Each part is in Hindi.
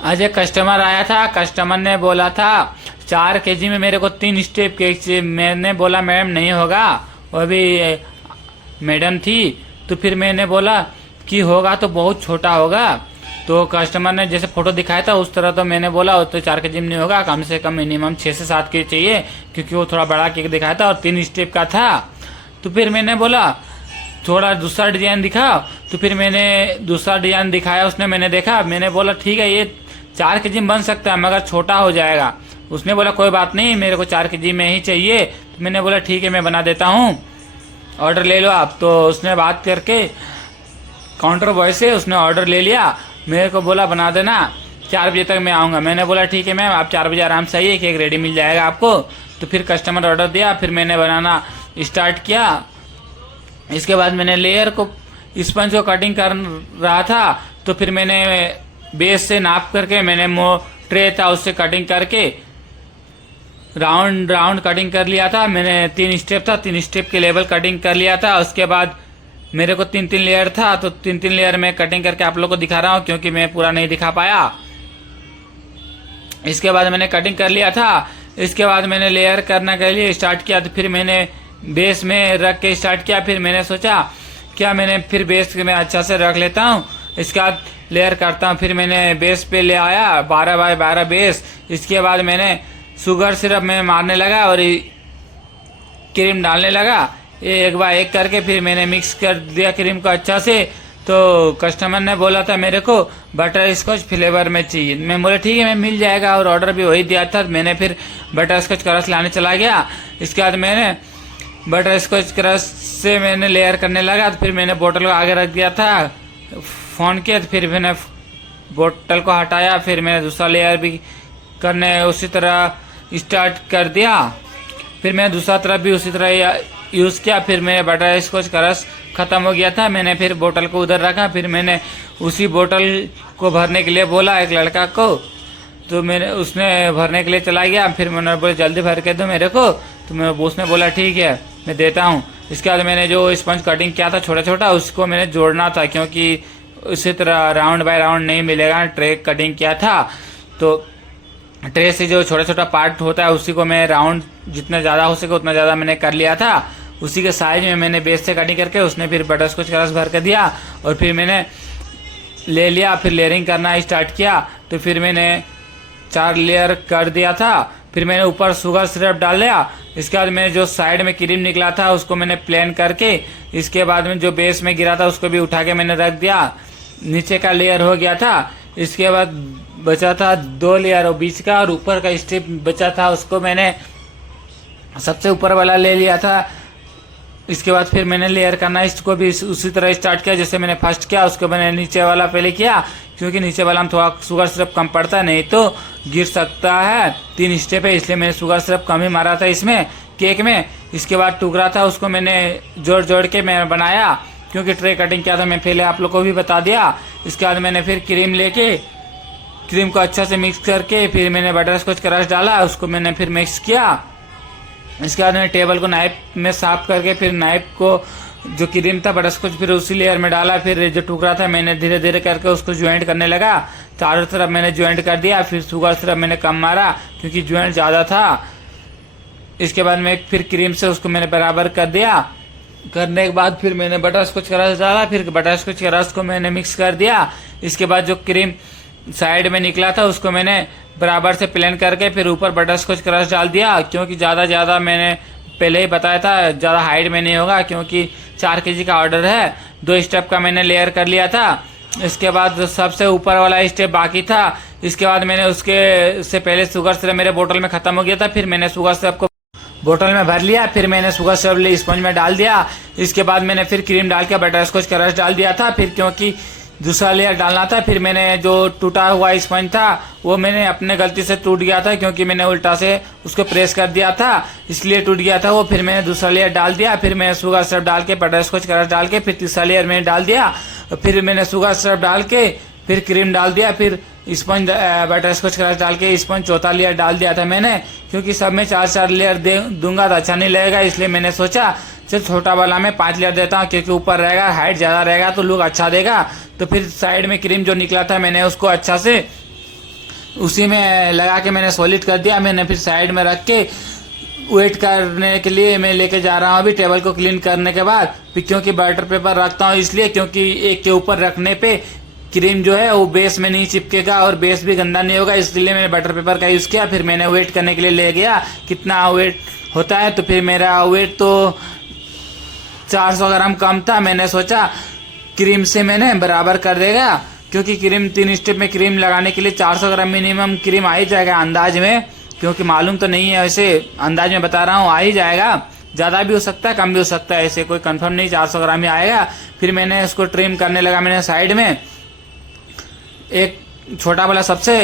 आज एक कस्टमर आया था। कस्टमर ने बोला था 4 kg में मेरे को 3 स्टेप केक चाहिए। मैंने बोला मैडम नहीं होगा, वो भी मैडम थी। तो फिर मैंने बोला कि होगा तो बहुत छोटा होगा। तो कस्टमर ने जैसे फोटो दिखाया था उस तरह, तो मैंने बोला वो तो 4 kg में नहीं होगा, कम से कम मिनिमम 6 से 7 kg चाहिए, क्योंकि वो थोड़ा बड़ा केक दिखाया था और 3 स्टेप का था। तो फिर मैंने बोला थोड़ा दूसरा डिजाइन दिखाओ। तो फिर मैंने दूसरा डिजाइन दिखाया, उसने मैंने देखा, मैंने बोला ठीक है ये 4 kg में बन सकता है मगर छोटा हो जाएगा। उसने बोला कोई बात नहीं, मेरे को 4 kg में ही चाहिए। तो मैंने बोला ठीक है मैं बना देता हूँ, ऑर्डर ले लो आप। तो उसने बात करके काउंटर बॉय से उसने ऑर्डर ले लिया। मेरे को बोला बना देना, 4 बजे तक मैं आऊँगा। मैंने बोला ठीक है मैम, आप 4 बजे आराम से आइए, केक रेडी मिल जाएगा आपको। तो फिर कस्टमर ऑर्डर दिया, फिर मैंने बनाना स्टार्ट किया। इसके बाद मैंने लेयर को स्पंज को कटिंग कर रहा था। तो फिर मैंने बेस से नाप करके मैंने ट्रे था उससे कटिंग करके राउंड राउंड कटिंग कर लिया था। मैंने 3 स्टेप था, 3 स्टेप के लेवल कटिंग कर लिया था। उसके बाद मेरे को 3-3 लेयर था, तो 3-3 लेयर में कटिंग करके आप लोगों को दिखा रहा हूँ, क्योंकि मैं पूरा नहीं दिखा पाया। इसके बाद मैंने कटिंग कर लिया था। इसके बाद मैंने लेयर करने के लिए स्टार्ट किया। तो फिर मैंने बेस में रख के स्टार्ट किया। फिर मैंने सोचा क्या मैंने फिर बेस में अच्छा से रख लेता हूँ, इसके बाद लेयर करता हूँ। फिर मैंने बेस पे ले आया 12 बाय 12 बेस। इसके बाद मैंने शुगर सिरप में मारने लगा और क्रीम डालने लगा, एक बार एक करके। फिर मैंने मिक्स कर दिया क्रीम को अच्छा से। तो कस्टमर ने बोला था मेरे को बटर स्कॉच फ्लेवर में चाहिए। मैं बोला ठीक है मैं मिल जाएगा, और ऑर्डर भी वही दिया था। मैंने फिर बटर स्कॉच क्रश लाने चला गया। इसके बाद मैंने बटर स्कॉच क्रश से मैंने लेयर करने लगा। तो फिर मैंने बोतल को आगे रख दिया था फोन के। तो फिर मैंने बोतल को हटाया, फिर मैंने दूसरा लेयर भी करने उसी तरह स्टार्ट कर दिया। फिर मैंने दूसरा तरफ भी उसी तरह यूज़ किया। फिर मेरे बटर स्कॉच का रस ख़त्म हो गया था। मैंने फिर बोतल को उधर रखा। फिर मैंने उसी बोतल को भरने के लिए बोला एक लड़का को। तो मैंने उसने भरने के लिए चला गया। फिर मैंने बोला जल्दी भर के दो मेरे को। तो मैं उसने बोला ठीक है मैं देता हूँ। इसके बाद मैंने जो स्पंज कटिंग किया था छोटा छोटा, उसको मैंने जोड़ना था, क्योंकि उसी तरह राउंड बाय राउंड नहीं मिलेगा। ट्रे कटिंग किया था तो ट्रे से जो छोटा छोटा पार्ट होता है उसी को मैं राउंड जितना ज़्यादा हो सके उतना ज़्यादा मैंने कर लिया था। उसी के साइज में मैंने बेस से कटिंग करके उसने फिर बटर स्कॉच का रस भर कर दिया, और फिर मैंने ले लिया। फिर लेयरिंग करना स्टार्ट किया। तो फिर मैंने 4 लेयर कर दिया था। फिर मैंने ऊपर शुगर सिरप डाल लिया। इसके बाद मैंने जो साइड में क्रीम निकला था उसको मैंने प्लेन करके, इसके बाद में जो बेस में गिरा था उसको भी उठा के मैंने रख दिया। नीचे का लेयर हो गया था। इसके बाद बचा था 2 लेयर और बीच का, और ऊपर का स्ट्रिप बचा था उसको मैंने सबसे ऊपर वाला ले लिया था। इसके बाद फिर मैंने लेयर करना इसको भी उसी तरह स्टार्ट किया जैसे मैंने फर्स्ट किया। उसको मैंने नीचे वाला पहले किया, क्योंकि नीचे वाला में थोड़ा शुगर सिरप कम पड़ता है, नहीं तो गिर सकता है। 3 स्टेप है इसलिए मैंने शुगर सिरप कम ही मारा था इसमें केक में। इसके बाद टुकड़ा था उसको मैंने जोड़ जोड़ के मैं बनाया, क्योंकि ट्रे कटिंग किया था मैं पहले आप लोग को भी बता दिया। इसके बाद मैंने फिर क्रीम लेके क्रीम को अच्छा से मिक्स करके फिर मैंने बटर स्कॉच का रस डाला, उसको मैंने फिर मिक्स किया। इसके बाद मैंने टेबल को नाइफ में साफ करके फिर नाइफ को जो क्रीम था बटर स्कॉच फिर उसी लेयर में डाला। फिर जो टुकड़ा था मैंने धीरे धीरे करके उसको ज्वाइंट करने लगा। चारों तरफ मैंने ज्वाइंट कर दिया। फिर शुगर सिरप मैंने कम मारा क्योंकि ज्वाइंट ज़्यादा था। इसके बाद में फिर क्रीम से उसको मैंने बराबर कर दिया। करने के बाद फिर मैंने बटर स्कॉच का रस डाला। फिर बटर स्कॉच के रस को मैंने मिक्स कर दिया। इसके बाद जो क्रीम साइड में निकला था उसको मैंने बराबर से प्लेन करके फिर ऊपर बटर स्कॉच का रस डाल दिया, क्योंकि ज़्यादा मैंने पहले ही बताया था ज़्यादा हाइट में नहीं होगा, क्योंकि 4 kg का ऑर्डर है। 2 स्टेप का मैंने लेयर कर लिया था। इसके बाद सबसे ऊपर वाला स्टेप बाकी था। इसके बाद मैंने उसके से पहले शुगर सिरप मेरे बोतल में ख़त्म हो गया था। फिर मैंने शुगर सिरप को बोतल में भर लिया। फिर मैंने शुगर सिरप स्पंज में डाल दिया। इसके बाद मैंने फिर क्रीम डाल के बटर स्कॉच का रस डाल दिया था। फिर क्योंकि दूसरा लेयर डालना था, फिर मैंने जो टूटा हुआ स्पंज था वो मैंने अपने गलती से टूट गया था, क्योंकि मैंने उल्टा से उसको प्रेस कर दिया था इसलिए टूट गया था वो। फिर मैंने दूसरा लेयर डाल दिया। फिर मैंने शुगर सिरप डाल के बटर स्कॉच का रस डाल के फिर तीसरा लेयर मैंने डाल दिया। फिर मैंने शुगर सिरप डाल के फिर क्रीम डाल दिया। फिर स्पंज बटर स्कॉच का रस डाल के स्पंज चौथा लेयर डाल दिया था मैंने, क्योंकि सब में 4-4 लेयर दूंगा तो अच्छा नहीं लगेगा, इसलिए मैंने सोचा सिर्फ छोटा वाला में 5 लेयर देता हूँ, क्योंकि ऊपर रहेगा हाइट ज़्यादा रहेगा तो लुक अच्छा देगा। तो फिर साइड में क्रीम जो निकला था मैंने उसको अच्छा से उसी में लगा के मैंने सॉलिड कर दिया। मैंने फिर साइड में रख के वेट करने के लिए मैं लेके जा रहा हूँ अभी टेबल को क्लीन करने के बाद। क्योंकि बटर पेपर रखता हूँ इसलिए, क्योंकि एक के ऊपर रखने पे क्रीम जो है वो बेस में नहीं चिपकेगा और बेस भी गंदा नहीं होगा, इसलिए मैंने बटर पेपर का यूज़ किया। फिर मैंने वेट करने के लिए ले गया कितना वेट होता है, तो फिर मेरा वेट तो 400 ग्राम कम था। मैंने सोचा क्रीम से मैंने बराबर कर देगा, क्योंकि क्रीम 3 स्टेप में क्रीम लगाने के लिए 400 ग्राम मिनिमम क्रीम आ ही जाएगा अंदाज में, क्योंकि मालूम तो नहीं है, वैसे अंदाज में बता रहा हूँ आ ही जाएगा। ज़्यादा भी हो सकता है कम भी हो सकता है, ऐसे कोई कंफर्म नहीं, 400 ग्राम ही आएगा। फिर मैंने इसको ट्रिम करने लगा। मैंने साइड में एक छोटा वाला सबसे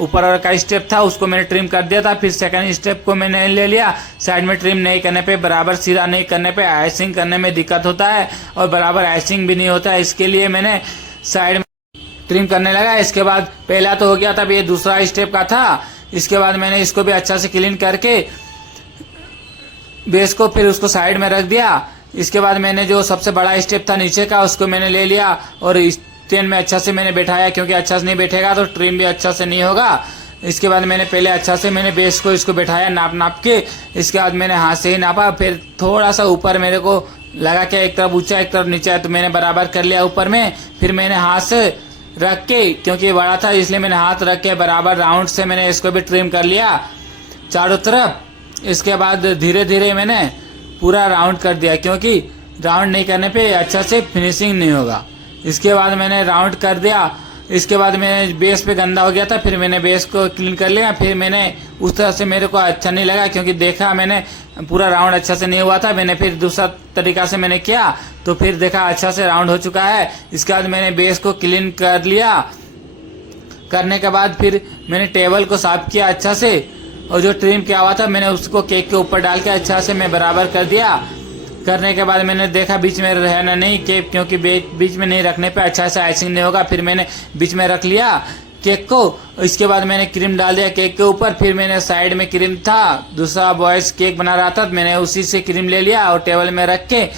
ऊपर का स्टेप था उसको मैंने ट्रिम कर दिया था। फिर सेकंड स्टेप को मैंने ले लिया। साइड में ट्रिम नहीं करने पे, बराबर सीधा नहीं करने पे आइसिंग करने में दिक्कत होता है और बराबर आइसिंग भी नहीं होता है, इसके लिए मैंने साइड में ट्रिम करने लगा। इसके बाद पहला तो हो गया था, ये दूसरा स्टेप का था। इसके बाद मैंने इसको भी अच्छा से क्लीन करके बेस को फिर उसको साइड में रख दिया। इसके बाद मैंने जो सबसे बड़ा स्टेप था नीचे का उसको मैंने ले लिया और स्टैंड में अच्छा से मैंने बैठाया, क्योंकि अच्छा से नहीं बैठेगा तो ट्रिम भी अच्छा से नहीं होगा। इसके बाद मैंने पहले अच्छा से मैंने बेस को इसको बैठाया नाप के। इसके बाद मैंने हाथ से ही नापा, फिर थोड़ा सा ऊपर मेरे को लगा के एक तरफ ऊंचा एक तरफ नीचा है, तो मैंने बराबर कर लिया ऊपर में। फिर मैंने हाथ से रख के, क्योंकि ये बड़ा था इसलिए मैंने हाथ रख के बराबर राउंड से मैंने इसको भी ट्रिम कर लिया चारों तरफ। इसके बाद धीरे धीरे मैंने पूरा राउंड कर दिया, क्योंकि राउंड नहीं करने पे अच्छा से फिनिशिंग नहीं होगा। इसके बाद मैंने राउंड कर दिया। इसके बाद मैंने बेस पे गंदा हो गया था, फिर मैंने बेस को क्लीन कर लिया। फिर मैंने उस तरह से मेरे को अच्छा नहीं लगा, क्योंकि देखा मैंने पूरा राउंड अच्छा से नहीं हुआ था। मैंने फिर दूसरा तरीका से मैंने किया तो फिर देखा अच्छा से राउंड हो चुका है। इसके बाद मैंने बेस को क्लीन कर लिया। करने के बाद फिर मैंने टेबल को साफ किया अच्छा से, और जो ट्रिम किया हुआ था मैंने उसको केक के ऊपर डाल के अच्छा से मैं बराबर कर दिया। करने के बाद मैंने देखा बीच में रहना नहीं केक, क्योंकि बीच में नहीं रखने पे अच्छा से आइसिंग नहीं होगा। फिर मैंने बीच में रख लिया केक को। इसके बाद मैंने क्रीम डाल दिया केक के ऊपर। फिर मैंने साइड में क्रीम था, दूसरा बॉयज केक बना रहा था, मैंने उसी से क्रीम ले लिया और टेबल में रख के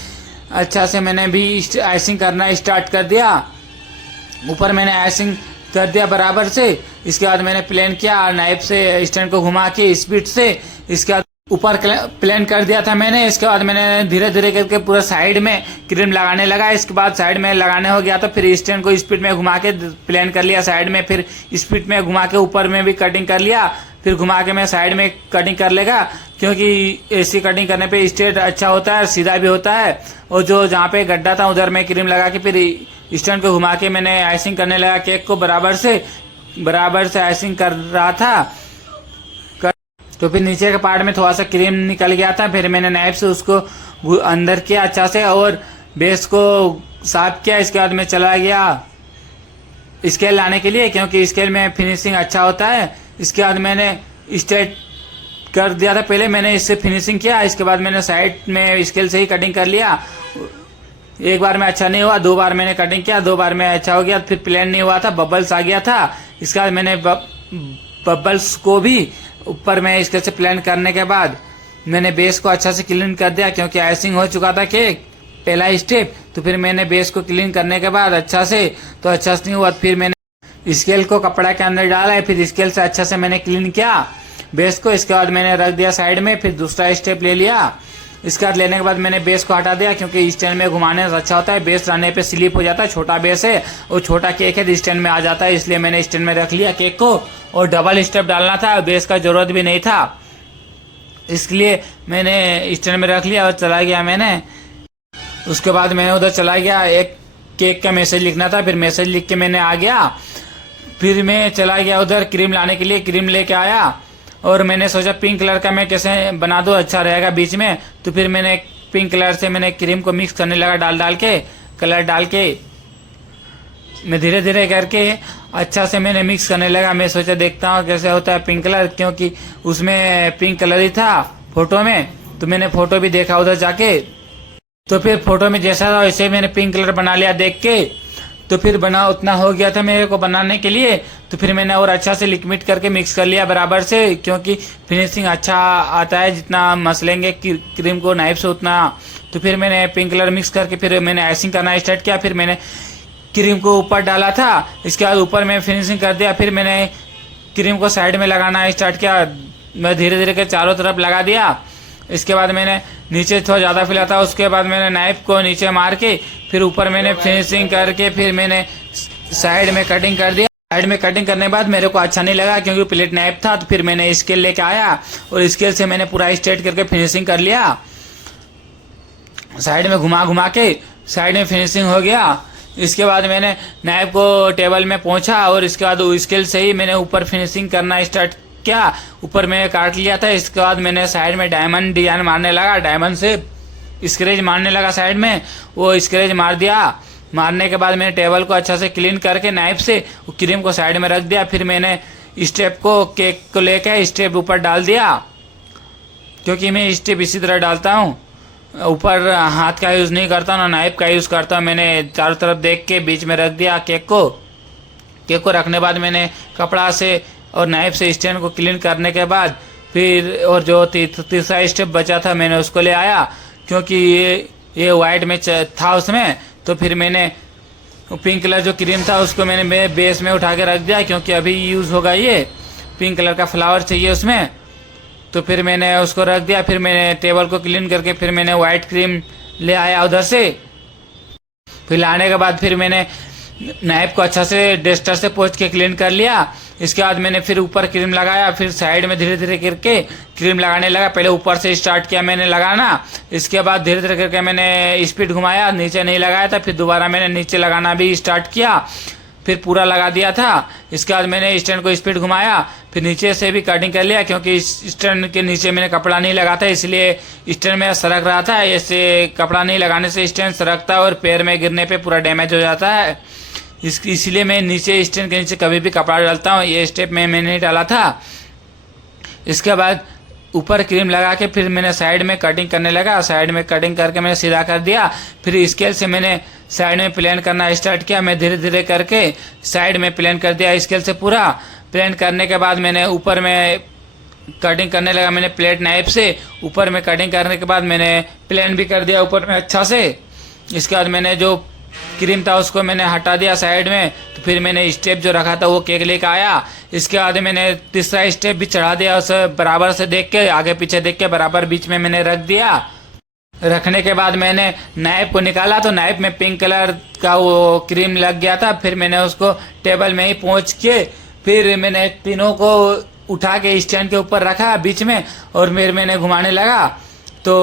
अच्छा से मैंने भी आइसिंग करना स्टार्ट कर दिया। ऊपर मैंने आइसिंग कर दिया बराबर से। इसके बाद मैंने प्लेन किया नाइफ से स्टैंड को घुमा के स्पीड से। इसके बाद ऊपर प्लेन कर दिया था मैंने। इसके बाद मैंने धीरे धीरे करके पूरा साइड में क्रीम लगाने लगा। इसके बाद साइड में लगाने हो गया तो फिर स्टैंड को स्पीड में घुमा के प्लेन कर लिया साइड में। फिर स्पीड में घुमा के ऊपर में भी कटिंग कर लिया। फिर घुमा के मैं साइड में कटिंग कर लेगा, क्योंकि ऐसी कटिंग करने पे स्ट्रेट अच्छा होता है, सीधा भी होता है। और जो जहाँ पे गड्ढा था उधर मैं क्रीम लगा के फिर स्टैंड को घुमा के मैंने आइसिंग करने लगा केक को बराबर से आइसिंग कर रहा था। तो फिर नीचे के पार्ट में थोड़ा सा क्रीम निकल गया था। फिर मैंने नाइफ से उसको अंदर किया अच्छा से और बेस को साफ किया। इसके बाद मैं चला गया स्केल लाने के लिए, क्योंकि स्केल में फिनिशिंग अच्छा होता है। इसके बाद मैंने स्ट्रेट कर दिया था, पहले मैंने इससे फिनिशिंग किया। इसके बाद मैंने साइड में स्केल से ही कटिंग कर लिया। एक बार में अच्छा नहीं हुआ, 2 बार मैंने कटिंग किया, 2 बार में अच्छा हो गया। फिर प्लेन नहीं हुआ था, बबल्स आ गया था। इसके बाद मैंने बबल्स को भी ऊपर में इसके से प्लेन करने के बाद मैंने बेस को अच्छा से क्लीन कर दिया, क्योंकि आइसिंग हो चुका था केक पहला स्टेप। तो फिर मैंने बेस को क्लीन करने के बाद अच्छा से नहीं हुआ। फिर मैंने स्केल को कपड़ा के अंदर डाला है, फिर स्केल से अच्छा से मैंने क्लीन किया बेस को। इसके बाद मैंने रख दिया साइड में। फिर दूसरा स्टेप ले लिया। इसके बाद लेने के बाद मैंने बेस को हटा दिया, क्योंकि स्टैंड में घुमाने से अच्छा होता है। बेस रहने पे स्लिप हो जाता है, छोटा बेस है और छोटा केक है, स्टैंड में आ जाता है। इसलिए मैंने स्टैंड में रख लिया केक को। और डबल स्टेप डालना था, बेस का जरूरत भी नहीं था, इसलिए मैंने स्टैंड में रख लिया और चला गया मैंने। उसके बाद मैंने उधर चला गया, एक केक का मैसेज लिखना था, फिर मैसेज लिख के मैंने आ गया। फिर मैं चला गया उधर क्रीम लाने के लिए, क्रीम लेके आया। और मैंने सोचा पिंक कलर का मैं कैसे बना दूँ, अच्छा रहेगा बीच में। तो फिर मैंने पिंक कलर से मैंने क्रीम को मिक्स करने लगा, डाल के कलर डाल के मैं धीरे धीरे करके अच्छा से मैंने मिक्स करने लगा। मैं सोचा देखता हूँ कैसे होता है पिंक कलर, क्योंकि उसमें पिंक कलर ही था फोटो में। तो मैंने फोटो भी देखा उधर जाके, तो फिर फोटो में जैसा था वैसे मैंने पिंक कलर बना लिया देख के। तो फिर बना उतना हो गया था मेरे को बनाने के लिए। तो फिर मैंने और अच्छा से लिक्विड करके मिक्स कर लिया बराबर से, क्योंकि फिनिशिंग अच्छा आता है जितना मसलेंगे क्रीम को नाइफ से उतना। तो फिर मैंने पिंक कलर मिक्स करके फिर मैंने आइसिंग करना स्टार्ट किया। फिर मैंने क्रीम को ऊपर डाला था, इसके बाद ऊपर में फिनिशिंग कर दिया। फिर मैंने क्रीम को साइड में लगाना स्टार्ट किया। मैं धीरे धीरे के चारों तरफ लगा दिया। इसके बाद मैंने नीचे थोड़ा ज़्यादा फैला था, उसके बाद मैंने नाइफ को नीचे मार के फिर ऊपर मैंने फिनिशिंग करके फिर मैंने साइड में कटिंग कर दिया। साइड में कटिंग करने के बाद मेरे को अच्छा नहीं लगा क्योंकि प्लेट नाइफ था, तो फिर मैंने स्केल लेके आया और स्केल से मैंने पूरा स्ट्रेट करके फिनिशिंग कर लिया। साइड में घुमा घुमा के साइड में फिनिशिंग हो गया। इसके बाद मैंने नाइफ को टेबल में पहुंचा और इसके बाद स्केल से ही मैंने ऊपर फिनिशिंग करना स्टार्ट किया। ऊपर मैंने काट लिया था। इसके बाद मैंने साइड में डायमंड डिजाइन मारने लगा, डायमंड से स्क्रेच मारने लगा साइड में। वो स्क्रेच मार दिया। मारने के बाद मैंने टेबल को अच्छा से क्लीन करके नाइफ से क्रीम को साइड में रख दिया। फिर मैंने स्टेप को केक को लेकर स्टेप ऊपर डाल दिया, क्योंकि मैं स्टेप इसी तरह डालता हूँ, ऊपर हाथ का यूज़ नहीं करता ना नाइफ का यूज़ करता हूँ। मैंने चारों तरफ देख के बीच में रख दिया केक को। केक को रखने बाद मैंने कपड़ा से और नाइफ से स्टैंड को क्लीन करने के बाद फिर और जो तीसरा स्टेप बचा था मैंने उसको ले आया, क्योंकि ये वाइट में था उसमें। तो फिर मैंने पिंक कलर जो क्रीम था उसको मैंने बेस में उठा के रख दिया, क्योंकि अभी यूज़ होगा। ये पिंक कलर का फ्लावर चाहिए उसमें, तो फिर मैंने उसको रख दिया। फिर मैंने टेबल को क्लीन करके फिर मैंने वाइट क्रीम ले आया उधर से। फिर लाने के बाद फिर मैंने नाइफ को अच्छा से डस्टर से पोंछ के क्लीन कर लिया। इसके बाद मैंने फिर ऊपर क्रीम लगाया, फिर साइड में धीरे धीरे करके क्रीम लगाने लगा। पहले ऊपर से स्टार्ट किया मैंने लगाना, इसके बाद धीरे धीरे करके मैंने स्पीड घुमाया, नीचे नहीं लगाया था। फिर दोबारा मैंने नीचे लगाना भी स्टार्ट किया, फिर पूरा लगा दिया था। इसके बाद मैंने स्टैंड को स्पीड घुमाया, फिर नीचे से भी कटिंग कर लिया, क्योंकि स्टैंड के नीचे मैंने कपड़ा नहीं लगा था, इसलिए स्टैंड में सरक रहा था। ऐसे कपड़ा नहीं लगाने से स्टैंड सरकता है और पैर में गिरने पे पूरा डैमेज हो जाता है। इसलिए मैं नीचे स्टैंड के नीचे कभी भी कपड़ा डालता हूँ। ये स्टेप मैंने नहीं डाला था। इसके बाद ऊपर क्रीम लगा के फिर मैंने साइड में कटिंग करने लगा। साइड में कटिंग करके मैंने सीधा कर दिया। फिर स्केल से मैंने साइड में प्लेन करना स्टार्ट किया। मैं धीरे धीरे करके साइड में प्लेन कर दिया स्केल से। पूरा प्लेन करने के बाद मैंने ऊपर में कटिंग करने लगा। मैंने प्लेट नाइफ से ऊपर में कटिंग करने के बाद मैंने प्लेन भी कर दिया ऊपर में अच्छा से। इसके बाद मैंने जो क्रीम था उसको मैंने हटा दिया साइड में। तो फिर मैंने स्टेप जो रखा था वो केक लेकर आया। इसके बाद मैंने तीसरा स्टेप भी चढ़ा दिया, उसे बराबर से देख के आगे पीछे देख के बराबर बीच में मैंने रख दिया। रखने के बाद मैंने नाइफ को निकाला तो नाइफ में पिंक कलर का वो क्रीम लग गया था। फिर मैंने उसको टेबल में ही पहुँच के फिर मैंने तीनों को उठा के स्टैंड के ऊपर रखा बीच में और मैंने घुमाने लगा। तो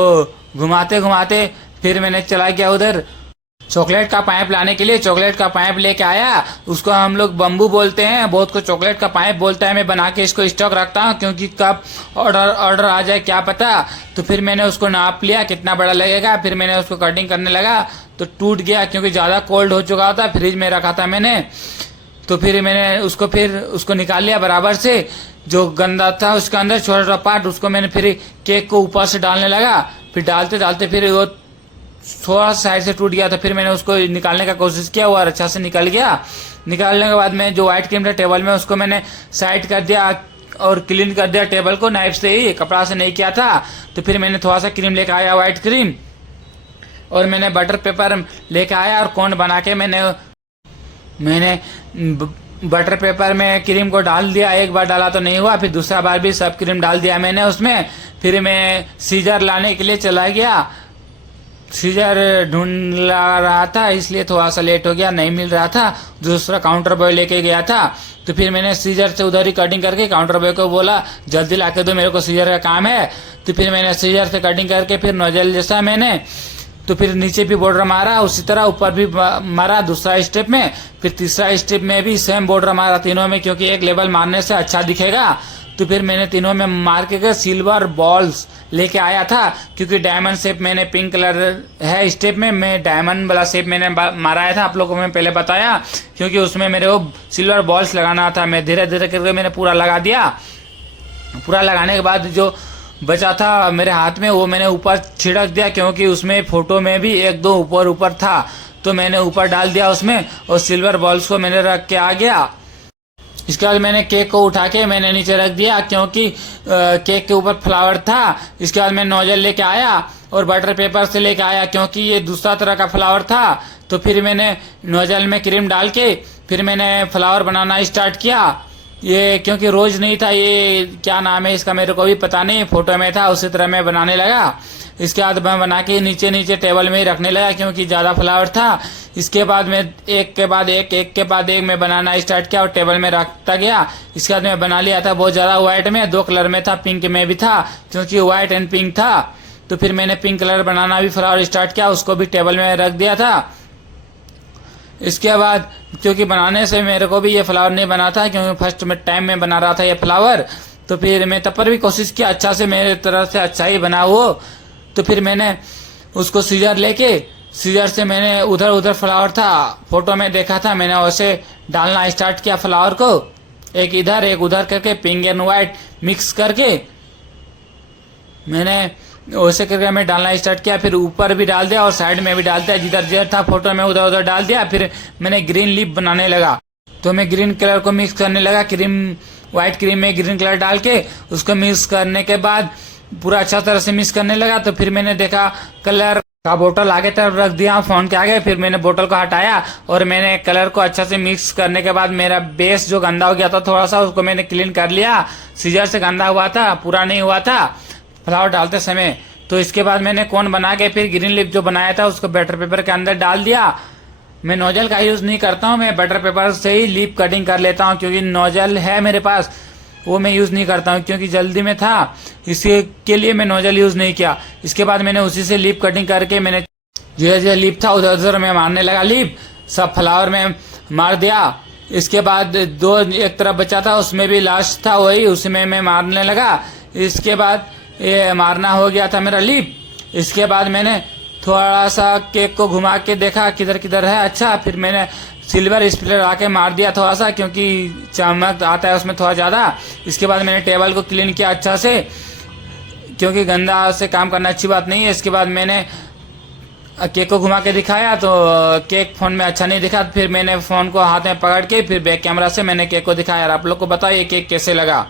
घुमाते घुमाते फिर मैंने चला गया उधर चॉकलेट का पाइप लाने के लिए। चॉकलेट का पाइप लेके आया, उसको हम लोग बम्बू बोलते हैं, बहुत को चॉकलेट का पाइप बोलता है। मैं बना के इसको स्टॉक रखता हूँ, क्योंकि कब ऑर्डर आ जाए क्या पता। तो फिर मैंने उसको नाप लिया कितना बड़ा लगेगा। फिर मैंने उसको कटिंग करने लगा तो टूट गया, क्योंकि ज़्यादा कोल्ड हो चुका था, फ्रिज में रखा था मैंने। तो फिर मैंने उसको निकाल लिया बराबर से। जो गंदा था उसके अंदर छोटा छोटा पार्ट, उसको मैंने फिर केक को ऊपर से डालने लगा। फिर डालते डालते फिर वो थोड़ा सा साइड से टूट गया था। फिर मैंने उसको निकालने का कोशिश किया, वो अच्छा से निकल गया। निकालने के बाद में जो व्हाइट क्रीम था टेबल में उसको मैंने साइड कर दिया और क्लीन कर दिया टेबल को नाइफ से ही, कपड़ा से नहीं किया था। तो फिर मैंने थोड़ा सा क्रीम लेकर आया व्हाइट क्रीम, और मैंने बटर पेपर लेकर आया और कोन बना के मैंने बटर पेपर में क्रीम को डाल दिया। एक बार डाला तो नहीं हुआ, फिर दूसरा बार भी सब क्रीम डाल दिया मैंने उसमें। फिर मैं सीजर लाने के लिए चला गया। सीजर ढूंढ रहा था, इसलिए थोड़ा सा लेट हो गया, नहीं मिल रहा था। दूसरा काउंटर बॉय लेके गया था। तो फिर मैंने सीजर से उधर ही कटिंग करके काउंटर बॉय को बोला जल्दी ला के दो, मेरे को सीजर का काम है। तो फिर मैंने सीजर से कटिंग करके फिर नोजल जैसा मैंने तो फिर नीचे भी बॉर्डर मारा, उसी तरह ऊपर भी मारा दूसरा स्टेप में। फिर तीसरा स्टेप में भी सेम बॉर्डर मारा तीनों में, क्योंकि एक लेवल मारने से अच्छा दिखेगा। तो फिर मैंने तीनों में मार के सिल्वर बॉल्स लेके आया था, क्योंकि डायमंड शेप मैंने पिंक कलर है स्टेप में, मैं डायमंड वाला शेप मैंने मारा था, आप लोगों को मैं पहले बताया, क्योंकि उसमें मेरे को सिल्वर बॉल्स लगाना था। मैं धीरे धीरे करके मैंने पूरा लगा दिया। पूरा लगाने के बाद जो बचा था मेरे हाथ में वो मैंने ऊपर छिड़क दिया, क्योंकि उसमें फोटो में भी एक दो ऊपर था। तो मैंने ऊपर डाल दिया उसमें, और सिल्वर बॉल्स को मैंने रख के आ गया। इसके बाद मैंने केक को उठा के मैंने नीचे रख दिया, क्योंकि केक के ऊपर फ्लावर था। इसके बाद मैं नोजल लेके आया और बटर पेपर से लेके आया, क्योंकि ये दूसरा तरह का फ्लावर था। तो फिर मैंने नोजल में क्रीम डाल के फिर मैंने फ्लावर बनाना स्टार्ट किया। ये क्योंकि रोज नहीं था, ये क्या नाम है इसका मेरे को भी पता नहीं, फोटो में था उसी तरह मैं बनाने लगा। इसके बाद मैं बना के नीचे नीचे टेबल में ही रखने लगा क्योंकि ज़्यादा फ्लावर था। इसके बाद मैं एक के बाद एक मैं बनाना स्टार्ट किया और टेबल में रखता गया। इसके बाद मैं बना लिया था बहुत ज़्यादा। व्हाइट में 2 कलर में था, पिंक में भी था, क्योंकि व्हाइट एंड पिंक था। तो फिर मैंने पिंक कलर बनाना भी फ्लावर स्टार्ट किया, उसको भी टेबल में रख दिया था। इसके बाद क्योंकि बनाने से मेरे को भी ये फ्लावर नहीं बना था, क्योंकि फर्स्ट में टाइम में बना रहा था ये फ्लावर, तो फिर मैं तब पर भी कोशिश किया अच्छा से मेरे तरफ से अच्छा ही बना वो। तो फिर मैंने उसको सीजर से मैंने उधर उधर फ्लावर था, फोटो में देखा था, मैंने वैसे डालना स्टार्ट किया फ्लावर को, एक इधर एक उधर करके, पिंक एंड व्हाइट मिक्स करके मैंने वैसे करके मैं डालना स्टार्ट किया। फिर ऊपर भी डाल दिया और साइड में भी डाल दिया, जिधर जिधर था फोटो में उधर उधर डाल दिया। फिर मैंने ग्रीन लीफ बनाने लगा, तो मैं ग्रीन कलर को मिक्स करने लगा, व्हाइट क्रीम में ग्रीन कलर डाल के उसको मिक्स करने के बाद पूरा अच्छा तरह से मिक्स करने लगा। तो फिर मैंने देखा कलर का बोतल आगे तरफ रख दिया फोन के आगे, फिर मैंने बोतल को हटाया और मैंने कलर को अच्छा से मिक्स करने के बाद मेरा बेस जो गंदा हो गया था थोड़ा सा, उसको मैंने क्लीन कर लिया। सीजर से गंदा हुआ था, पूरा नहीं हुआ था फ्लावर डालते समय। तो इसके बाद मैंने कोन बना के फिर ग्रीन लिप जो बनाया था उसको बटर पेपर के अंदर डाल दिया। मैं नोजल का यूज़ नहीं करता हूँ, मैं बटर पेपर से ही लिप कटिंग कर लेता हूँ, क्योंकि नोजल है मेरे पास वो मैं यूज़ नहीं करता हूँ, क्योंकि जल्दी में था इसके लिए मैं नोजल यूज़ नहीं किया। इसके बाद मैंने उसी से लिप कटिंग करके मैंने जो लिप था उधर उधर मैं मारने लगा, लिप सब फ्लावर में मार दिया। इसके बाद एक तरफ बचा था उसमें भी लास्ट था वही, उसमें मैं मारने लगा। इसके बाद ये मारना हो गया था मेरा लिप। इसके बाद मैंने थोड़ा सा केक को घुमा के देखा किधर किधर है, अच्छा फिर मैंने सिल्वर स्प्लेटर आके मार दिया थोड़ा सा, क्योंकि चमक आता है उसमें थोड़ा ज़्यादा। इसके बाद मैंने टेबल को क्लीन किया अच्छा से, क्योंकि गंदा से काम करना अच्छी बात नहीं है। इसके बाद मैंने केक को घुमा के दिखाया तो केक फ़ोन में अच्छा नहीं दिखा, फिर मैंने फ़ोन को हाथ में पकड़ के फिर बैक कैमरा से मैंने केक को दिखाया। आप लोग को बताओ ये केक कैसे लगा।